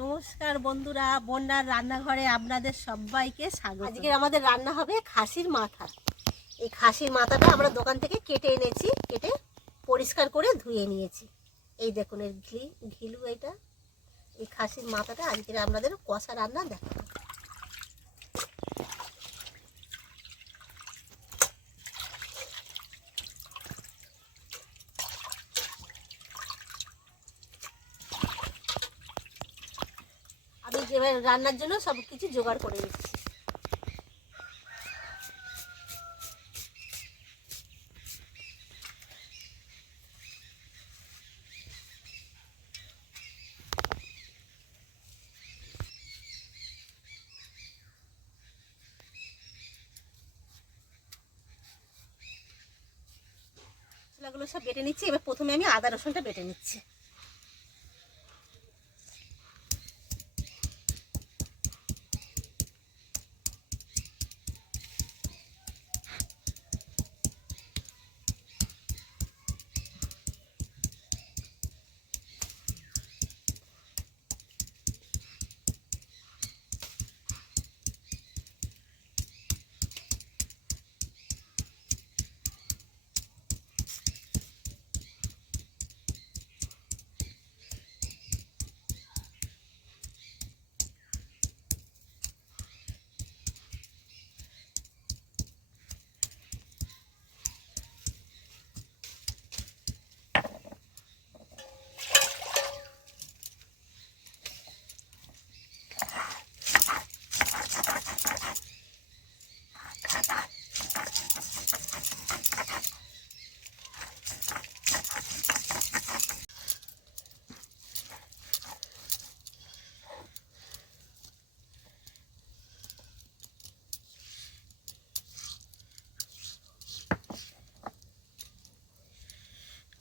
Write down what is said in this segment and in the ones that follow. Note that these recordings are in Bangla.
নমস্কার বন্ধুরা, বন্যার রান্নাঘরে আপনাদের সবাইকে স্বাগত। আজকে আমাদের রান্না হবে খাসির মাথা। এই খাসির মাথাটা আমরা দোকান থেকে কেটে এনেছি, কেটে পরিষ্কার করে ধুয়ে নিয়েছি। এই দেখুন এর ঘিলু এটা। এই খাসির মাথাটা আজকে আপনাদের কষা রান্না দেখাবো। আমি এবার রান্নার জন্য সব কিছু জোগাড় করে নিচ্ছি। মশলাগুলো সব বেটে নিচ্ছি। এবার প্রথমে আমি আদা রসুনটা বেটে নিচ্ছি।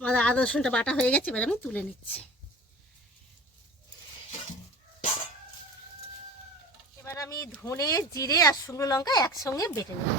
আমাদের আদা রসুনটা বাটা হয়ে গেছে, এবার আমি তুলে নিচ্ছি। এবার আমি ধনে, জিরে আর শুকনো লঙ্কা একসঙ্গে বেটে নেব।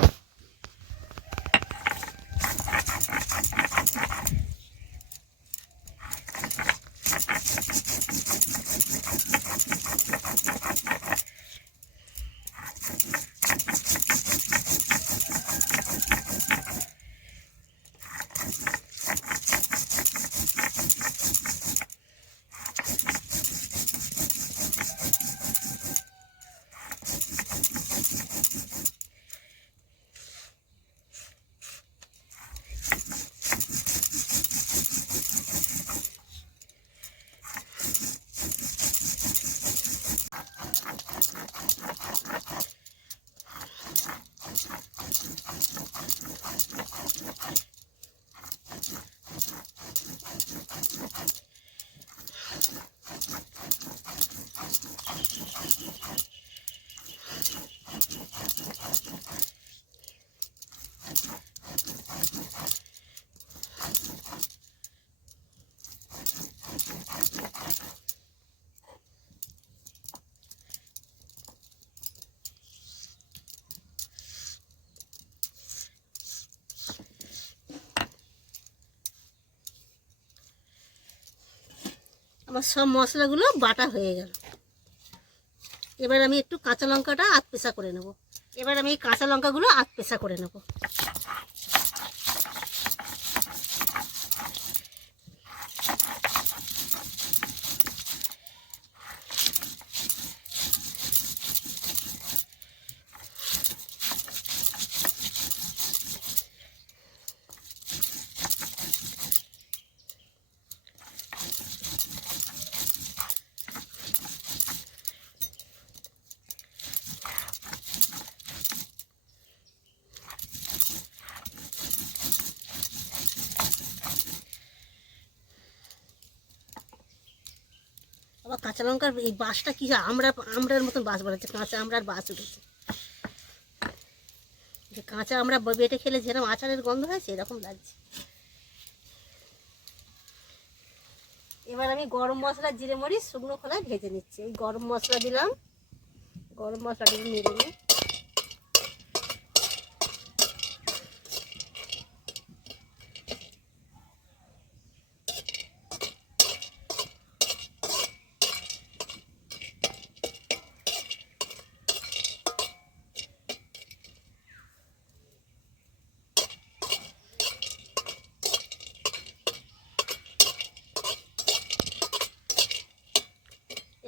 আমার সব মশলাগুলো বাটা হয়ে গেল। এবার আমি একটু কাঁচা লঙ্কাটা আধ পেশা করে নেব। এবার আমি এই কাঁচা লঙ্কাগুলো আধ পেশা করে নেব। আবার কাঁচা লঙ্কার এই বাসটা কি আমড়ার মতন বাস বানাচ্ছে, কাঁচা আমড়ার বাস উঠেছে। যে কাঁচা আমরা বেটে খেলে যেরকম আচারের গন্ধ হয় সেরকম লাগছে। এবার আমি গরম মশলা, জিরে মরিচ, শুকনো খোলায় ভেজে নিচ্ছি। এই গরম মশলা দিলাম, গরম মশলাটা নেড়ে নিই।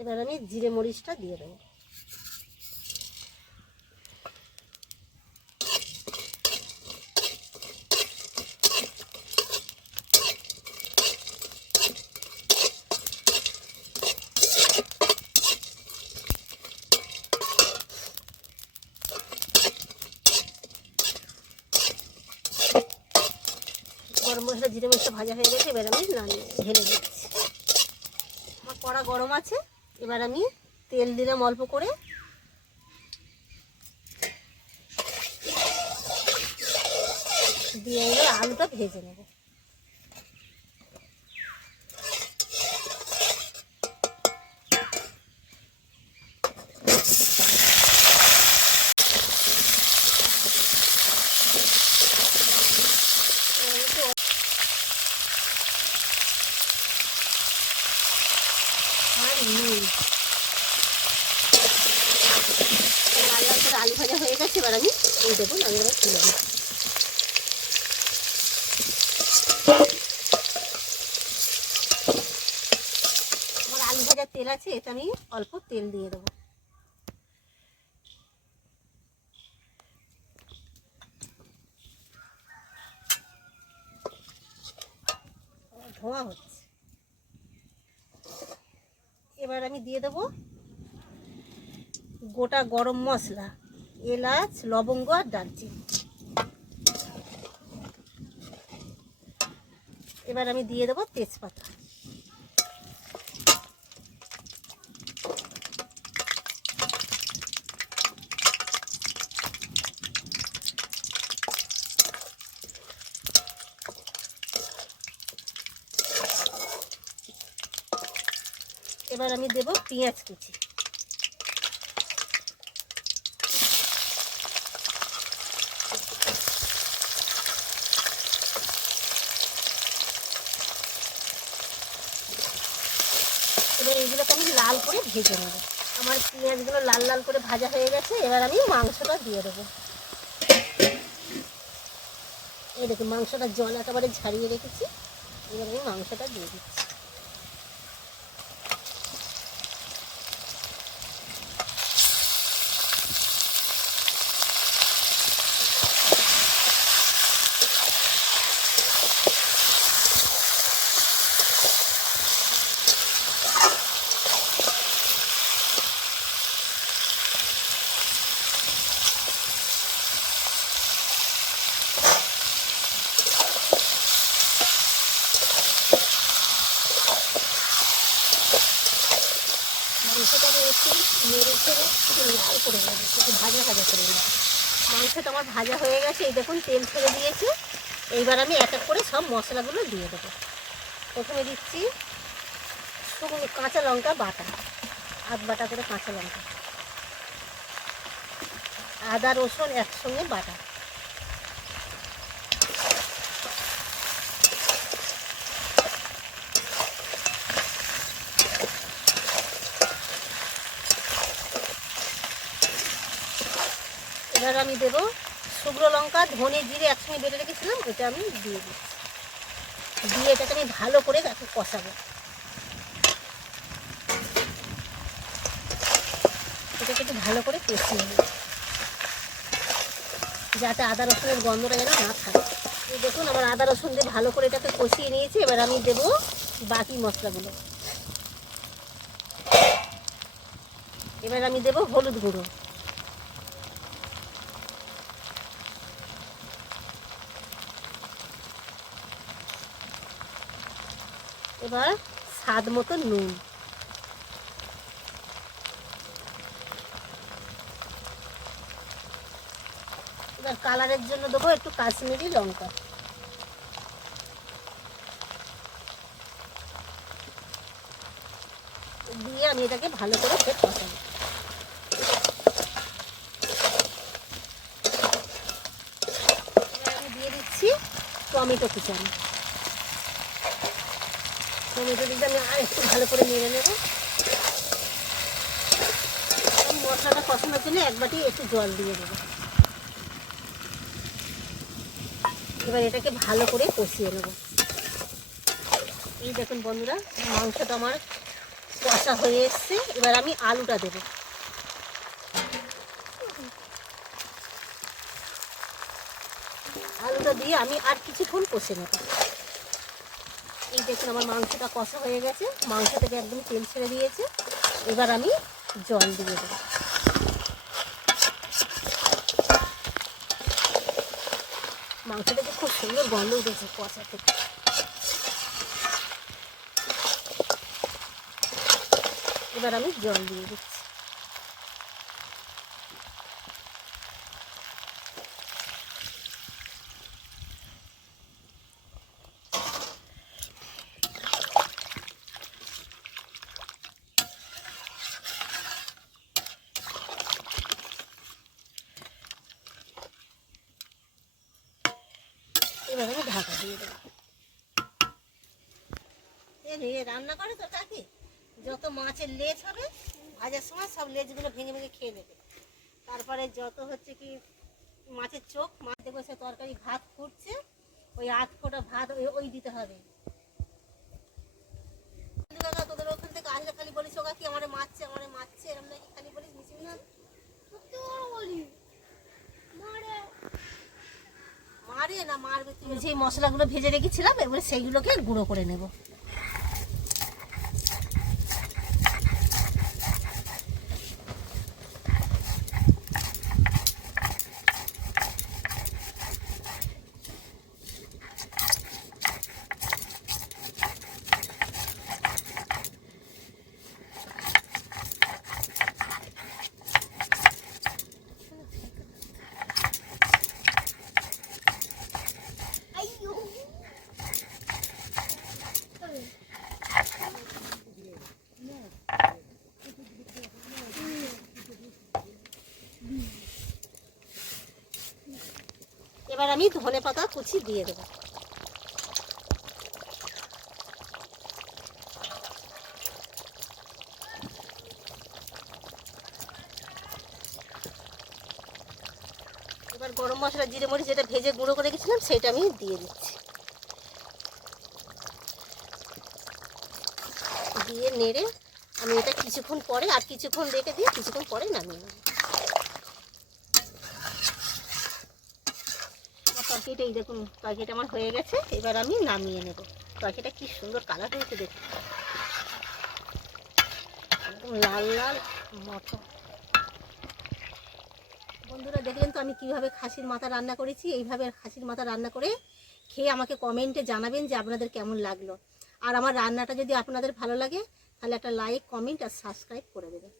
এবার আমি জিরে মরিচটা দিয়ে দেবো। গরম মশলা জিরে মরিচটা ভাজা হয়ে গেছে, এবার আমি ঢেলে দিচ্ছি। আমার কড়া গরম আছে, এবার আমি তেল দিলাম অল্প করে। দিয়ে এবার আলুটা ভেজে নেব। লাল লাল করে আলু ভাজা হয়ে গেছে, এবার আমি এই দেবো, আমি এবার তুলে দেবো। আমার আলু ভাজার তেল আছে, এটা আমি অল্প তেল দিয়ে দেবো। ধোঁয়া হচ্ছে। এবার আমি দিয়ে দেবো গোটা গরম মশলা, এলাচ, লবঙ্গ আর দারচিনি। এবার আমি দিয়ে দেবো তেজপাতা। এবার আমি দেবো পেঁয়াজ কুচি। এবার এইগুলোকে আমি লাল করে ভেজে নেব। আমার পেঁয়াজগুলো লাল লাল করে ভাজা হয়ে গেছে, এবার আমি মাংসটা দিয়ে দেবো। এই দেখুন মাংসটা জল একেবারে ঝারিয়ে রেখেছি, এবার আমি মাংসটা দিয়ে দিচ্ছি। মাংসটাকে একটু নেড়ে ছেড়ে একটু লাল করে নেব, একটু ভাজা ভাজা করে নেব। মাংসটা আমার ভাজা হয়ে গেছে, এই দেখুন তেল ছেড়ে দিয়েছে। এইবার আমি এক এক করে সব মশলাগুলো দিয়ে দেবো। প্রথমে দিচ্ছি শুকনো কাঁচা লঙ্কা বাটা, আধ বাটা করে কাঁচা লঙ্কা, আদা রসুন একসঙ্গে বাটা, এবার আমি দেবো শুকনো লঙ্কা, ধনে, জিরে একসঙ্গে বেটে রেখেছিলাম, এটা আমি দিয়ে দিচ্ছি। দিয়ে এটাকে আমি ভালো করে তাকে কষাবো। এটাকে একটু ভালো করে কষিয়ে নেব, যাতে আদা রসুনের গন্ধটা যেন না থাকে। এই দেখুন আমার আদা রসুন দিয়ে ভালো করে এটাকে কষিয়ে নিয়েছি। এবার আমি দেবো বাকি মশলাগুলো। এবার আমি দেবো হলুদ গুঁড়ো, এবার স্বাদ মতো নুন, এবার কালারের জন্য দেবো একটু কাশ্মীরি লঙ্কা, দিয়ে আমি এটাকে ভালো করে ফের কষাবো। আমি দিয়ে দিচ্ছি টমেটো কুচানো। টমেটো দিতে আমি আর একটু ভালো করে নেড়ে নেব। মশলাটা কষানোর জন্য এক বাটি একটু জল দিয়ে দেবো। এবার এটাকে ভালো করে কষিয়ে নেব। এই দেখুন বন্ধুরা, মাংসটা আমার কষা হয়ে এসছে, এবার আমি আলুটা দেবো। আলুটা দিয়ে আমি আর কিছুক্ষণ কষে নেব। এই দেখুন আমার মাংসটা কষা হয়ে গেছে, মাংস থেকে একদম তেল ছেড়ে দিয়েছে। এবার আমি জল দিয়ে দেবো। মাংস থেকে খুব সুন্দর গন্ধ উঠেছে কষা থেকে। এবার আমি জল দিয়ে দিচ্ছি। এবার আমি ঢাকা দিয়ে দেবো। রান্না করে তো কাকি, যত মাছের লেজ হবে ভাজার সময় সব লেজগুলো ভেঙে ভেঙে খেয়ে নেবে। তারপরে যত হচ্ছে কি মাছের চোখ, মাছ দেখবো সে তরকারি ভাত ফুটছে, ওই 8 ফোঁটা ভাত ওই দিতে হবে। কাকা তোদের ওখান থেকে আসলে খালি বলিস ও কাকি আমারে মারছে এরকম নাকি খালি বলিস মিশে মিশে? মারে না মারবে তুই। যেই মশলাগুলো ভেজে রেখেছিলাম এবার সেইগুলোকে গুঁড়ো করে নেব। এবার আমি ধনেপাতা কুচি দিয়ে দেবো। এবার গরম মশলা জিরে মরিচ যেটা ভেজে গুঁড়ো করে রেখেছিলাম সেটা আমি দিয়ে দিচ্ছি। দিয়ে নেড়ে আমি এটা কিছুক্ষণ পরে আর কিছুক্ষণ রেখে দিয়ে কিছুক্ষণ পরে নামিয়ে নেব। তরকারিটা এই দেখুন, তরকারিটা আমার হয়ে গেছে, এবার আমি নামিয়ে নেব। তরকারিটা কি সুন্দর কালার হয়েছে দেখুন, একদম লাল লাল মতো। বন্ধুরা দেখলেন তো আমি কিভাবে খাসির মাথা রান্না করেছি। এইভাবে খাসির মাথা রান্না করে খেয়ে আমাকে কমেন্টে জানাবেন যে আপনাদের কেমন লাগলো। আর আমার রান্নাটা যদি আপনাদের ভালো লাগে তাহলে একটা লাইক, কমেন্ট আর সাবস্ক্রাইব করে দেবেন।